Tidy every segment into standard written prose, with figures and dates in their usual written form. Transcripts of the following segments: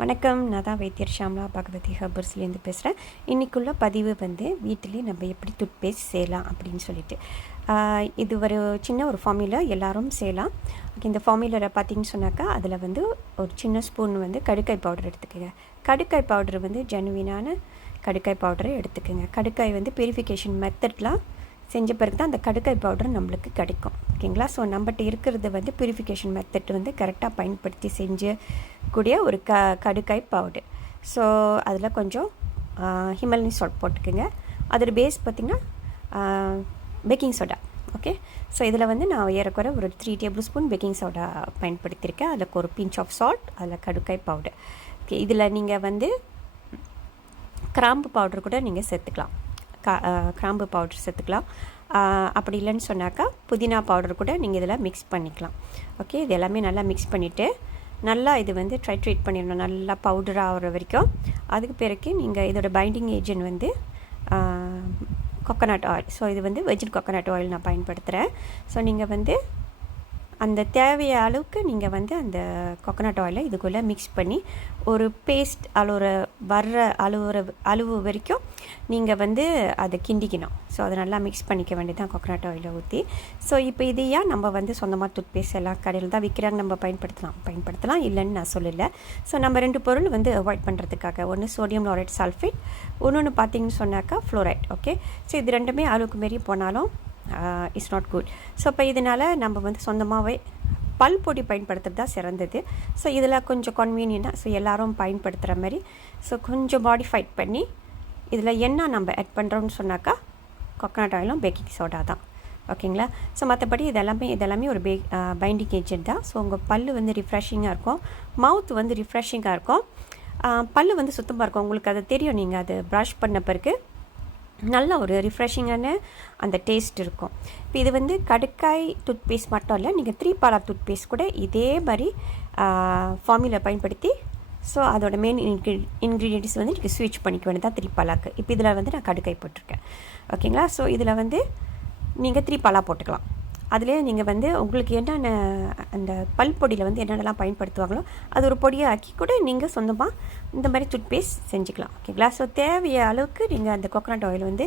வணக்கம். நான் தான் வைத்தியர் ஷாம்லா பகவதி ஹர்பர்ஸ்லேருந்து பேசுகிறேன். இன்றைக்குள்ள பதிவு வந்து வீட்டிலே நம்ம எப்படி டூத்பேஸ்ட் செய்யலாம் அப்படின்னு சொல்லிட்டு. இது ஒரு சின்ன ஒரு ஃபார்முலா எல்லாரும் செய்யலாம். இந்த ஃபார்முலாவில் பார்த்தீங்கன்னு சொன்னாக்கா அதில் வந்து ஒரு சின்ன ஸ்பூன் வந்து கடுக்காய் பவுடர் எடுத்துக்கோங்க. கடுக்காய் பவுடர் வந்து ஜெனுவினான கடுக்காய் பவுடரை எடுத்துக்கோங்க. கடுக்காய் வந்து பியூரிஃபிகேஷன் மெத்தட்லாம் செஞ்ச பிறகு தான் அந்த கடுக்காய் பவுடர் நம்மளுக்கு கிடைக்கும். ஓகேங்களா? ஸோ நம்மகிட்ட இருக்கிறது வந்து பியூரிஃபிகேஷன் மெத்தட் வந்து கரெக்டாக பயன்படுத்தி செஞ்சக்கூடிய ஒரு கடுக்காய் பவுடர். ஸோ அதில் கொஞ்சம் ஹிமாலயன் சால்ட் போட்டுக்குங்க. அதோட பேஸ் பார்த்திங்கன்னா பேக்கிங் சோடா. ஓகே, ஸோ இதில் வந்து நான் ஏறக்குறை ஒரு 3 டேபிள் ஸ்பூன் பேக்கிங் சோடா பயன்படுத்தியிருக்கேன். அதில் ஒரு பிஞ்ச் ஆஃப் சால்ட், அதில் கடுக்காய் பவுடர். ஓகே, இதில் நீங்கள் வந்து கிராம்பு பவுடர் கூட நீங்கள் சேர்த்துக்கலாம். கிராம்பு பவுடர் சேர்த்துக்கலாம். அப்படி இல்லைன்னு சொன்னாக்கா புதினா பவுடர் கூட நீங்கள் இதில் மிக்ஸ் பண்ணிக்கலாம். ஓகே, இது எல்லாமே நல்லா மிக்ஸ் பண்ணிவிட்டு நல்லா இது வந்து ட்ரைட் பண்ணிடணும், நல்லா பவுடர் ஆகிற வரைக்கும். அதுக்கு பிறகு நீங்கள் இதோட பைண்டிங் ஏஜென்ட் வந்து கோகோனட் ஆயில். ஸோ இது வந்து வெர்ஜின் கோகோனட் ஆயில் நான் பயன்படுத்துகிறேன். ஸோ நீங்கள் வந்து அந்த தேவைய அளவுக்கு நீங்கள் வந்து அந்த கோகோனட் ஆயிலை இதுக்குள்ளே மிக்ஸ் பண்ணி ஒரு பேஸ்ட் வர்ற அளவு வரைக்கும் நீங்கள் வந்து அதை கிண்டிக்கணும். ஸோ அதை நல்லா மிக்ஸ் பண்ணிக்க வேண்டியதான் கோகோனட் ஆயிலை ஊற்றி. ஸோ இப்போ இதையா நம்ம வந்து சொந்தமாக டூத்பேஸ்ட் எல்லாம் கடையில் தான் விற்கிறாங்க, நம்ம பயன்படுத்தலாம் இல்லைன்னு நான் சொல்லலை. ஸோ நம்ம 2 பொருள் வந்து அவாய்ட் பண்ணுறதுக்காக, ஒன்று சோடியம் லாரேட் சல்ஃபேட், இன்னொன்று பார்த்தீங்கன்னு சொன்னாக்கா ஃப்ளோரைட். ஓகே, ஸோ இது ரெண்டுமே அளவுக்கு மீறி போனாலும் இட்ஸ் நாட் குட். ஸோ இப்போ இதனால் நம்ம வந்து சொந்தமாகவே பல் பொடி பயன்படுத்துறது தான் சிறந்தது. ஸோ இதில் கொஞ்சம் கன்வீனியன்ட்டாக, ஸோ எல்லோரும் பயன்படுத்துகிற மாதிரி ஸோ கொஞ்சம் மாடிஃபைட் பண்ணி இதில் என்ன நம்ம ஆட் பண்ணுறோம்னு சொன்னாக்கா கோகோனட் ஆயிலும் பேக்கிங் சோடா தான். ஓகேங்களா? ஸோ மற்றபடி இதெல்லாமே ஒரு பைண்டிங் ஏஜென்ட் தான். ஸோ உங்கள் பல் வந்து ரிஃப்ரெஷிங்காக இருக்கும், மவுத் வந்து ரிஃப்ரெஷிங்காக இருக்கும், பல் வந்து சுத்தமாக இருக்கும். உங்களுக்கு அது தெரியும், நீங்கள் அது ப்ரஷ் பண்ண பிறகு நல்ல ஒரு ரிஃப்ரெஷிங்கான அந்த டேஸ்ட் இருக்கும். இப்போ இது வந்து கடுக்காய் டூத்பேஸ்ட் மட்டும் இல்லை, நீங்கள் 3 பாலா டூத்பேஸ்ட் கூட இதே மாதிரி ஃபார்முலா பயன்படுத்தி ஸோ அதோட மெயின் இன்க்ரீடியன்ட்ஸ் வந்து நீங்கள் ஸ்விட்ச் பண்ணிக்க வேண்டியதான் 3 பாலாக்கு. இப்போ இதில் வந்து நான் கடுக்காய் போட்டிருக்கேன். ஓகேங்களா? ஸோ இதில் வந்து நீங்கள் 3 பாலா போட்டுக்கலாம். அதிலே நீங்கள் வந்து உங்களுக்கு என்னென்ன அந்த பல் பொடியில் வந்து என்னென்னலாம் பயன்படுத்துவாங்களோ அது ஒரு பொடியை ஆக்கி கூட நீங்கள் சொந்தமாக இந்த மாதிரி டூத்பேஸ்ட் செஞ்சுக்கலாம். ஓகேங்களா? ஸோ தேவைய அளவுக்கு நீங்கள் அந்த கோகோனட் ஆயில் வந்து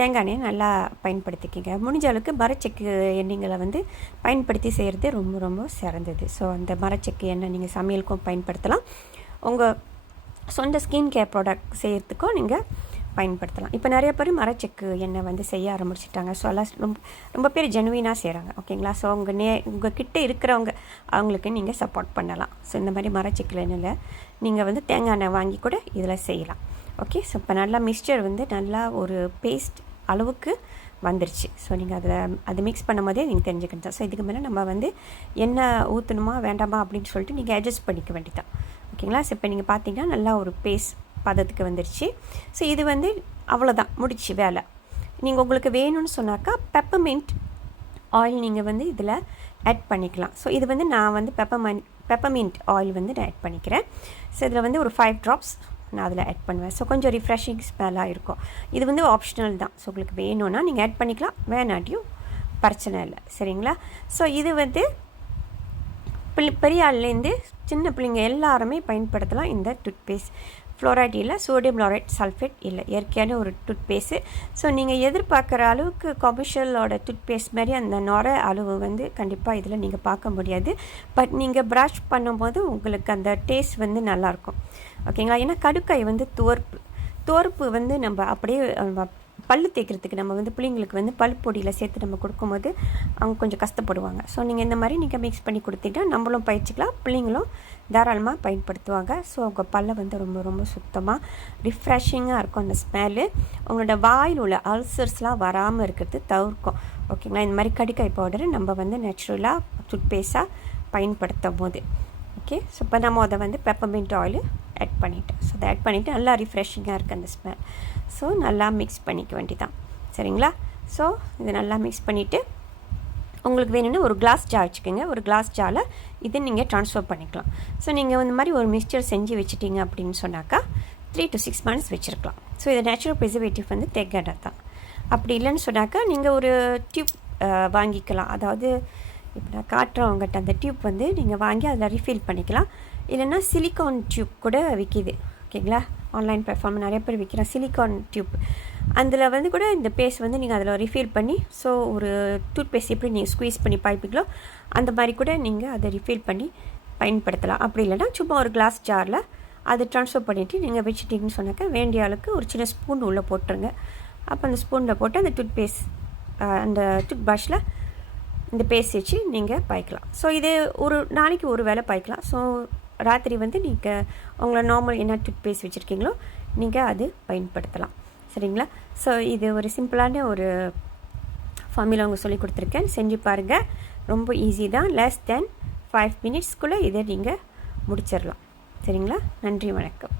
தேங்காய் எண்ணெயை நல்லா பயன்படுத்திக்கிங்க. முடிஞ்ச அளவுக்கு மரச்செக்கு எண்ணெய்களை வந்து பயன்படுத்தி செய்கிறது ரொம்ப ரொம்ப சிறந்தது. ஸோ அந்த மரச்செக்கு எண்ணெய் நீங்கள் சமையலுக்கும் பயன்படுத்தலாம், உங்கள் சொந்த ஸ்கின் கேர் ப்ராடக்ட் செய்கிறதுக்கும் நீங்கள் பயன்படுத்தலாம். இப்போ நிறைய பேர் மரச்செக்கு எண்ணெய் வந்து செய்ய ஆரம்பிச்சிட்டாங்க. ஸோ எல்லாம் ரொம்ப பேர் ஜெனுவினாக செய்கிறாங்க. ஓகேங்களா? ஸோ உங்கள் கிட்டே இருக்கிறவங்க அவங்களுக்கு நீங்கள் சப்போர்ட் பண்ணலாம். ஸோ இந்த மாதிரி மரச்செக்கு எண்ணெயில் நீங்கள் வந்து தேங்காய் எண்ணெய் வாங்கி கூட இதில் செய்யலாம். ஓகே, ஸோ இப்போ நல்லா மிக்ஸ்சர் வந்து நல்லா ஒரு பேஸ்ட் அளவுக்கு வந்துருச்சு. ஸோ நீங்கள் அதை மிக்ஸ் பண்ணும் போதே நீங்கள் தெரிஞ்சுக்கிட்டு. ஸோ இதுக்கு மேலே நம்ம வந்து எண்ணெய் ஊற்றணுமா வேண்டாமா அப்படின்னு சொல்லிட்டு நீங்கள் அட்ஜஸ்ட் பண்ணிக்க வேண்டியதான். ஓகேங்களா? ஸோ இப்போ நீங்கள் பார்த்தீங்கன்னா நல்லா ஒரு பேஸ்ட் பதத்துக்கு வந்துருச்சு. ஸோ இது வந்து அவ்வளோதான், முடிச்சு வேலை. நீங்கள் உங்களுக்கு வேணும்னு சொன்னாக்கா பெப்பர்மின்ட் ஆயில் நீங்கள் வந்து இதில் ஆட் பண்ணிக்கலாம். ஸோ இது வந்து நான் வந்து பெப்பர்மின்ட் ஆயில் வந்து நான் ஆட் பண்ணிக்கிறேன். ஸோ இதில் வந்து ஒரு 5 ட்ராப்ஸ் நான் அதில் ஆட் பண்ணுவேன். ஸோ கொஞ்சம் ரிஃப்ரெஷிங் ஸ்மெல்லாக இருக்கும். இது வந்து ஆப்ஷனல் தான். ஸோ உங்களுக்கு வேணும்னா நீங்கள் ஆட் பண்ணிக்கலாம், வேணாட்டியும் பிரச்சனை இல்லை. சரிங்களா? ஸோ இது வந்து பெரிய ஆள்லேருந்து சின்ன பிள்ளைங்க எல்லாருமே பயன்படுத்தலாம் இந்த டூத்பேஸ்ட். ஃப்ளோரைட் இல்லை, சோடியம் லாரேட் சல்ஃபேட் இல்லை, இயற்கையான ஒரு டூத்பேஸ்ட்டு. ஸோ நீங்கள் எதிர்பார்க்குற அளவுக்கு கமர்ஷியலோட டூத்பேஸ்ட் மாதிரி அந்த நுர அளவு வந்து கண்டிப்பாக இதில் நீங்கள் பார்க்க முடியாது. பட் நீங்கள் ப்ரஷ் பண்ணும்போது உங்களுக்கு அந்த டேஸ்ட் வந்து நல்லாயிருக்கும். ஓகேங்களா? ஏன்னா கடுக்காய் வந்து துவர்ப்பு வந்து நம்ம அப்படியே பல் தேய்க்கிறதுக்கு நம்ம வந்து பிள்ளைங்களுக்கு வந்து பல் பொடியில் சேர்த்து நம்ம கொடுக்கும்போது அவங்க கொஞ்சம் கஷ்டப்படுவாங்க. ஸோ நீங்கள் இந்த மாதிரி நீங்கள் மிக்ஸ் பண்ணி கொடுத்தீங்கன்னா நம்மளும் பயிற்சிக்கலாம், பிள்ளைங்களும் தாராளமாக பயன்படுத்துவாங்க. ஸோ உங்கள் பல்லை வந்து ரொம்ப ரொம்ப சுத்தமாக ரிஃப்ரெஷிங்காக இருக்கும். அந்த ஸ்மெல்லு உங்களோட வாயில் உள்ள அல்சர்ஸ்லாம் வராமல் இருக்கிறது தவிர்க்கும். ஓகேங்களா? இந்த மாதிரி கடுக்காய் பவுடரை நம்ம வந்து நேச்சுரலாக டூத்பேஸ்ட்டாக பயன்படுத்தும் போது. ஓகே, ஸோ இப்போ நம்ம அதை வந்து பெப்பர்மின்ட் ஆயில் ஆட் பண்ணிவிட்டேன். ஸோ அதை ஆட் பண்ணிவிட்டு நல்லா ரிஃப்ரெஷிங்காக இருக்குது அந்த ஸ்மெல். ஸோ நல்லா மிக்ஸ் பண்ணிக்க வேண்டியதான். சரிங்களா? ஸோ இது நல்லா மிக்ஸ் பண்ணிவிட்டு உங்களுக்கு வேணும்னா ஒரு கிளாஸ் ஜார் வச்சுக்கோங்க. ஒரு கிளாஸ் ஜாரில் இதை நீங்கள் ட்ரான்ஸ்ஃபர் பண்ணிக்கலாம். ஸோ நீங்கள் இந்த மாதிரி ஒரு மிக்ஸ்சர் செஞ்சு வச்சுட்டிங்க அப்படின்னு சொன்னாக்கா 3 to 6 months வச்சுருக்கலாம். ஸோ இது நேச்சுரல் ப்ரிசர்வேட்டிவ் வந்து தேங்காய் தான். அப்படி இல்லைன்னு சொன்னாக்கா நீங்கள் ஒரு டியூப் வாங்கிக்கலாம். அதாவது இப்போ நான் காட்டுறேன் உங்கள்கிட்ட அந்த டியூப் வந்து நீங்கள் வாங்கி அதில் ரீஃபில் பண்ணிக்கலாம். இல்லைன்னா சிலிக்கான் டியூப் கூட விற்கிது. ஓகேங்களா, ஆன்லைன் பிளாட்ஃபார்ம் நிறைய பேர் விற்கிற சிலிக்கான் டியூப், அதில் வந்து கூட இந்த பேஸ்ட் வந்து நீங்கள் அதில் ரிஃபில் பண்ணி, ஸோ ஒரு டூத் பேஸ்ட் எப்படி நீங்கள் ஸ்குவீஸ் பண்ணி பாய்ப்பீங்களோ அந்த மாதிரி கூட நீங்கள் அதை ரிஃபில் பண்ணி பயன்படுத்தலாம். அப்படி இல்லைன்னா சும்மா ஒரு கிளாஸ் ஜாரில் அதை ட்ரான்ஸ்ஃபர் பண்ணிவிட்டு நீங்கள் வச்சுட்டிங்கன்னு சொன்னாக்க வேண்டிய அளவுக்கு ஒரு சின்ன ஸ்பூன் உள்ளே போட்டுருங்க. அப்போ அந்த ஸ்பூனில் போட்டு அந்த டூத் பேஸ்ட் அந்த டூத் ப்ரஷில் இந்த பேஸ்ட் வச்சு நீங்கள் பாய்க்கலாம். ஸோ இதே ஒரு நாளைக்கு ஒரு வேளை பாய்க்கலாம். ஸோ ராத்திரி வந்து நீங்கள் உங்களை நார்மல் என்ன டூத் பேஸ்ட் வச்சுருக்கீங்களோ நீங்கள் அது பயன்படுத்தலாம். சரிங்களா? ஸோ இது ஒரு சிம்பிளான ஒரு ஃபார்முலா அவங்க சொல்லி கொடுத்துருக்கேன், செஞ்சு பாருங்கள். ரொம்ப ஈஸி தான், லெஸ் தென் 5 மினிட்ஸ்க்குள்ளே இதை நீங்கள் முடிச்சிடலாம். சரிங்களா? நன்றி, வணக்கம்.